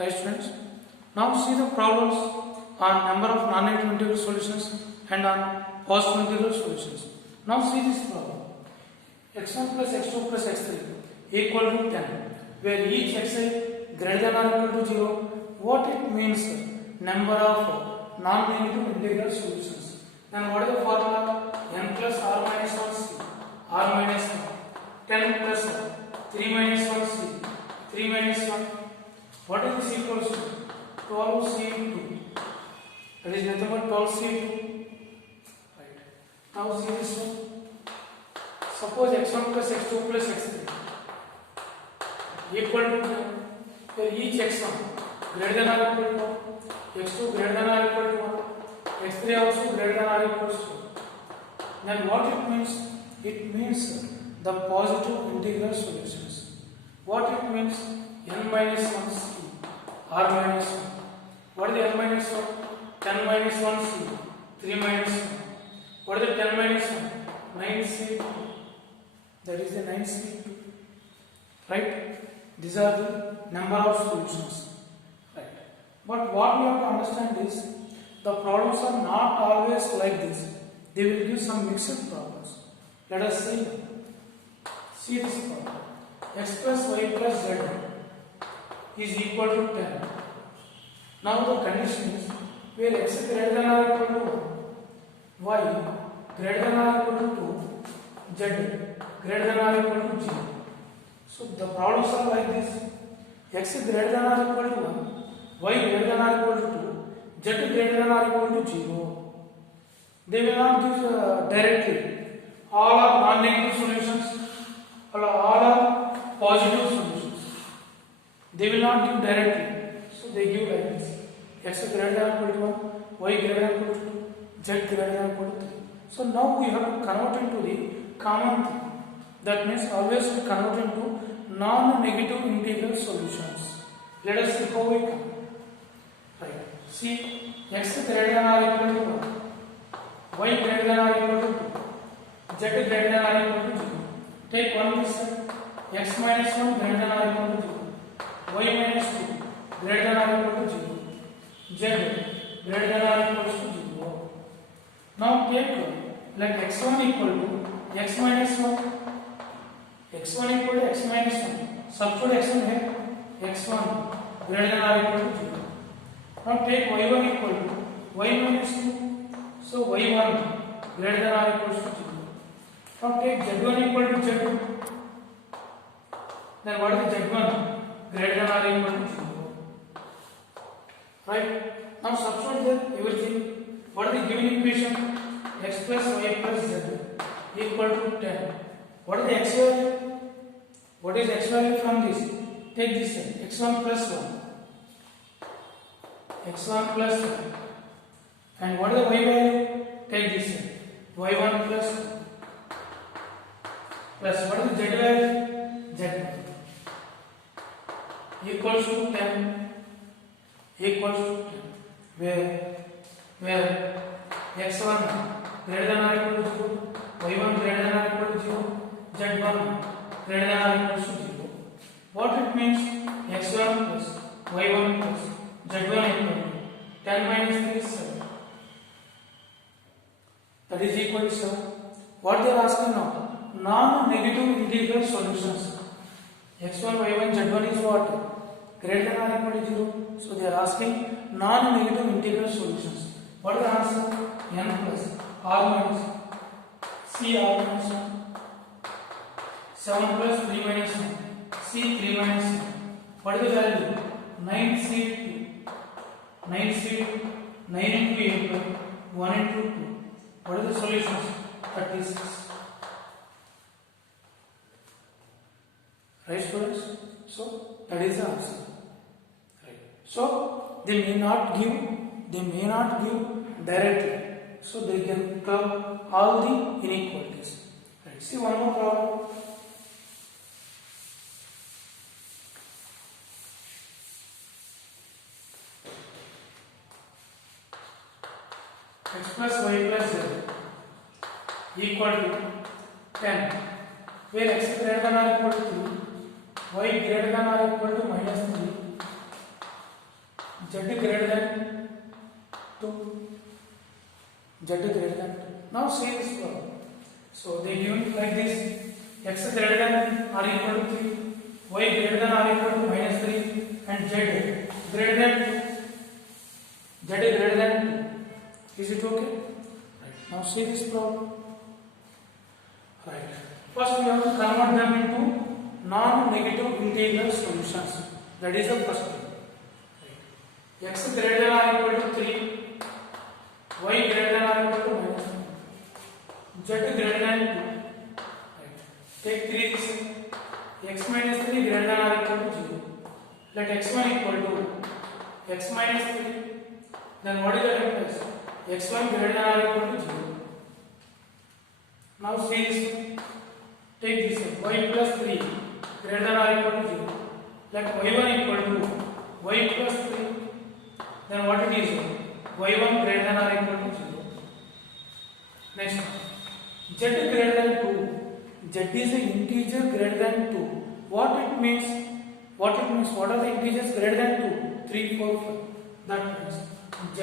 Right students? Now see the problems on number of non-negative integral solutions and on positive integral solutions. Now see this problem. x1 plus x2 plus x3 equal to 10, where each xi greater than or equal to 0. What it means? Number of non-negative integral solutions. Then what is the formula? n plus r minus 1 c, r minus 1, 10 plus 3 minus 1 c, 3 minus 1. What is this equals to? 12 c into 2. That is nothing but 12 c into 2. Right. Now see this one. Suppose x1 plus x2 plus x3 equal to 10, where each x1 greater than or equal to 1, x2 greater than or equal to 1, x3 also greater than or equal to 1. Then what it means? It means the positive integral solutions. What it means? n minus 1 c, r minus 1. What is the n minus 1? 10 minus 1 c, 3 minus 1. What is the 10 minus 1? 9 c, 2. That is the 9 c, 2. Right? These are the number of solutions. Right? But what we have to understand is the problems are not always like this. They will give some mixed problems. Let us see. See this problem. X plus y plus z is equal to 10. Now the condition is where x greater than or equal to 1, y greater than or equal to 2, z greater than or equal to 0. So the problems are like this. X greater than or equal to 1, y greater than or equal to 2, z greater than or equal to 0. They will not give directly. All are non-negative solutions, all are positive solutions. They will not give directly. So they give like this. X greater than or equal to 1, y greater than or equal to 2, z greater than or equal to 3. So now we have to convert into the common thing. That means always we convert into non-negative integral solutions. Let us see how we can. Right. See, x greater than or equal to 1, y greater than or equal to 2, z greater than or equal to 0. Take one this side. X minus 1 greater than or equal to 0, y minus 2 greater than or equal to 0, z greater than or equal to 0. Now take like x1 equal to x minus 1, x1 equal to x minus 1. Substitute x1 here, x1 greater than or equal to 0. Now take y1 equal to y minus 2. So y1 greater than or equal to 0. Now take z1 equal to z2. Then what is z1 greater than or equal to 0? Right? Now substitute there everything. What is the given equation? X plus y plus z equal to 10. What is the x value? What is x value from this? Take this side. x1 plus 1. x1 plus 1. And what is the y value? Take this side. y1 plus 2. Plus what is the z value? z1 equals to 10. Equals to 10. Where x1 greater than or equal to 0, y1 greater than or equal to 0, z1 greater than or equal to 0. What it means? x1 plus y1 plus z1 equal to 10 minus 3 is 7. That is equal to 7. What they are asking now? Non-negative integral solutions. x1, y1, z1 is what? Greater than or equal to 0. So they are asking non-negative integral solutions. What is the answer? n plus r minus c r minus 1, 7 plus 3 minus 1, c 3 minus 1. What is the value? 9 c 2. 9 c 9 into 8 1 into 2. What is the solutions? 36. Right students? So that is the answer. Right. So they may not give directly. So they can curve all the inequalities. Right. See one more problem. X plus y plus z equal to 10, where x greater than or equal to 2, y greater than or equal to minus 3, z greater than 2, z greater than 2. Now see this problem. So they given like this: x greater than or equal to 3, y greater than or equal to -3, and z greater than 2. Z greater than 2. Is it okay? Right. Now see this problem. Right. First we have to convert them into non-negative integral solutions. That is the first thing. Right. X greater than or equal to 3, y greater than or equal to -1, z greater than 2. Right. Take 3 this way. X minus 3 greater than or equal to 0. Let x1 equal to x minus 3. Then what is the difference? x1 greater than or equal to 0. Now see this one. Take this one. Y plus 3 greater than or equal to 0. Let y1 equal to y plus 3. Then what it is? y1 greater than or equal to 0. Next one. Z greater than 2. Z is an integer greater than 2. What it means? What are the integers greater than 2? 3, 4, 5. That means z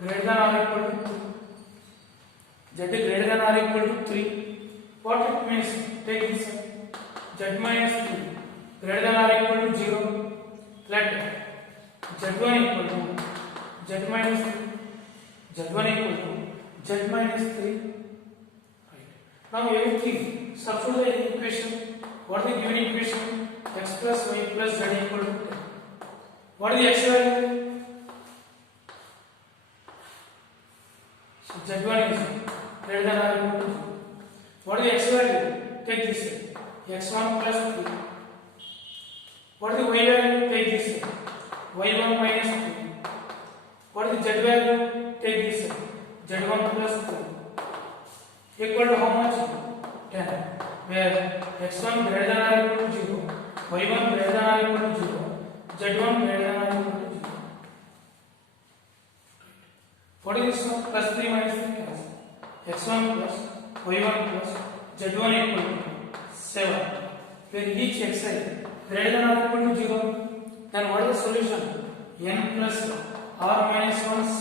greater than or equal to 2. Z greater than or equal to 3. What it means? Take this one. Z minus 3 greater than or equal to 0. Let z1 equal to z minus 3. Z1 equal to z minus 3. Right. Now everything substitute the equation. What is the given equation? X plus y plus z equal to 10. What is the x value? So z1 is greater than or equal to 0. What is the x value? Take this x1 plus 3. What is the y value? Take this y1 minus 3. What is the z value? Take this z1 plus 3. Equal to how much? 10. Where x1 greater than or equal to 0, y1 greater than or equal to 0, z1 greater than or equal to 0. What is this one? Plus 3 minus 3 cancel. x1 plus y1 plus z1 equal to 7. Where each xi greater than or equal to 0, then what is the solution? N plus r minus 1 c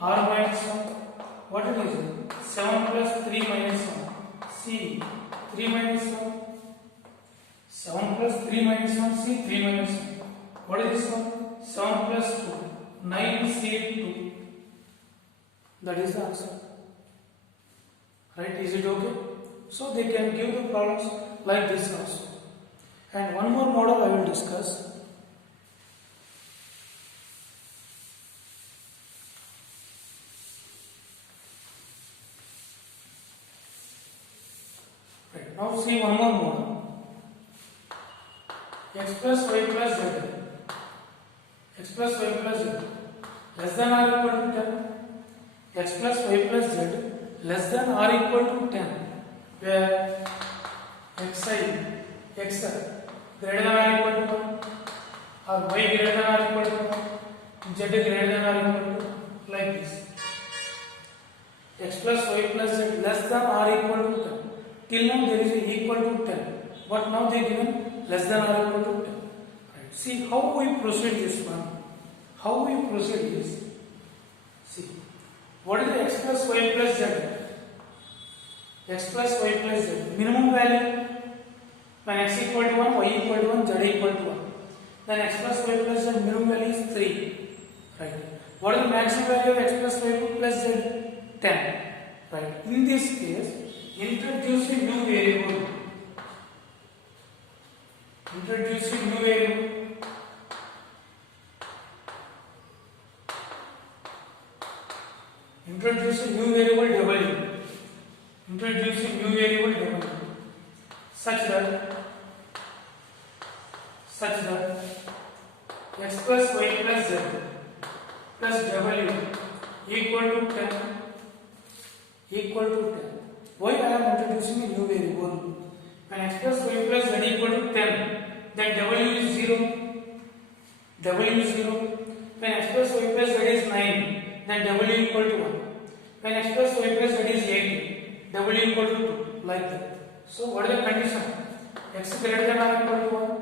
r minus 1. What it is? 7 plus 3 minus 1 c 3 minus 1. 7 plus 3 minus 1 c 3 minus 1. What is this one? 7 plus 2 9 c 2. That is the answer. Right? Is it okay? So they can give the problems like this also. And one more model I will discuss. Right. Now see one more model. X plus y plus z. X plus y plus z less than or equal to 10. X plus y plus z less than or equal to 10. Where xi greater than or equal to 1, or y greater than or equal to 1, z greater than or equal to 1, like this. X plus y plus z less than or equal to 10. Till now there is a equal to 10, but now they given less than or equal to 10. Right. See how we proceed this one. How we proceed is, see, what is the x plus y plus z? X plus y plus z minimum value when x equal to 1, y equal to 1, z equal to 1. Then x plus y plus z minimum value is 3. Right. What is the maximum value of x plus y plus z? 10. Right. In this case, introduce a new variable. Introduce a new variable. Introduce a new variable w. Introduce a new variable w such that x plus y plus z plus w equal to 10. Why I am introducing a new variable? When x plus y plus z equal to 10, then w is 0. When x plus y plus z is 9, then w equal to 1. When x plus y plus z is 8, w equal to 2, like that. So what is the condition? X greater than or equal to 1,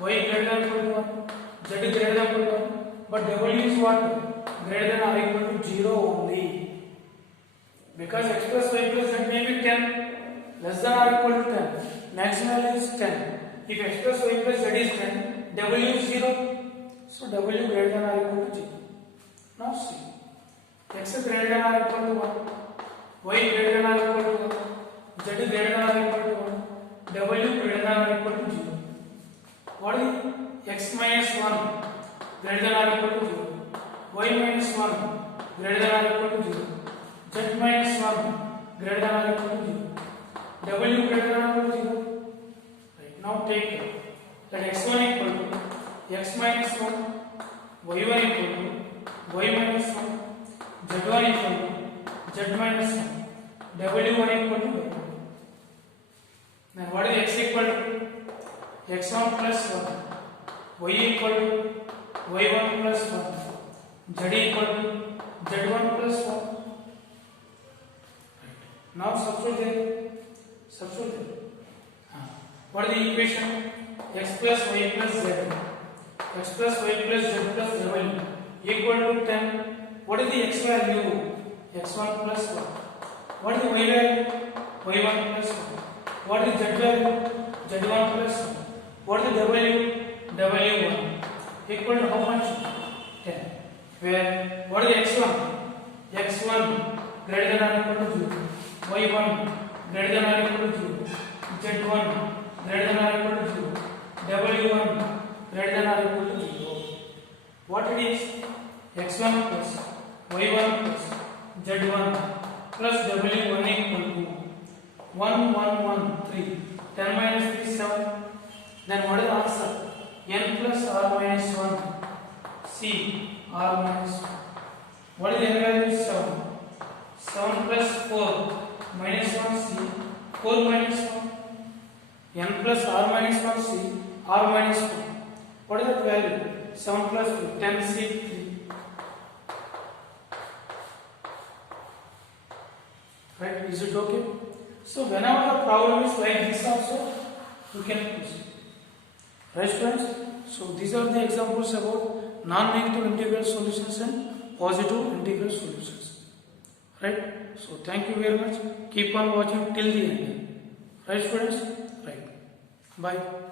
y greater than or equal to 1, z greater than or equal to 1, But W is what? Greater than or equal to 0 only. Because x plus y plus z may be 10, less than or equal to 10. Maximal is 10. If x plus y plus z is 10, W is 0. So W greater than or equal to 0. Now see. X greater than or equal to 1. Y greater than or equal to 1. Z greater than or equal to 1. W greater than or equal to 0. What is x minus 1 greater than or equal to 0? Y minus 1 greater than or equal to 0. Z minus 1 greater than or equal to 0. W greater than or equal to 0. Right. Now take that x1 equal to x minus 1, y1 equal to y minus 1, z1 equal to z minus 1, w1 equal to y1. Then what is x equal to? x1 plus 1, y equal to y1 plus 1, z equal to z1 plus 1. Now substitute there. Substitute there. What is the equation? X plus y plus z. X plus y plus z plus w equal to 10. What is the x value? x1 plus 1. What is the y value? y1 plus 1. What is z value? z1 plus 1. What is the w? w1 equal to how much? 10. Where what is the x1? x1 greater than or equal to 0. y1 greater than or equal to 0. z1 greater than or equal to 0. w1 greater than or equal to 0. What it is? x1 plus y1 plus z1 plus w1 equal to 1 1 1 3. 10 minus 3 7. Then what is the answer? N plus r minus 1 c r minus 1. What is the n value? 7. 7 plus 4 minus 1 c 4 minus 1. N plus r minus 1 c r minus 1. What is that value? 7 plus 2 10 c 3. Right? Is it okay? So whenever the problem is like this also, you can proceed. Right friends? So these are the examples about non-negative integral solutions and positive integral solutions. Right? So thank you very much. Keep on watching till the end. Right friends? Right. Bye.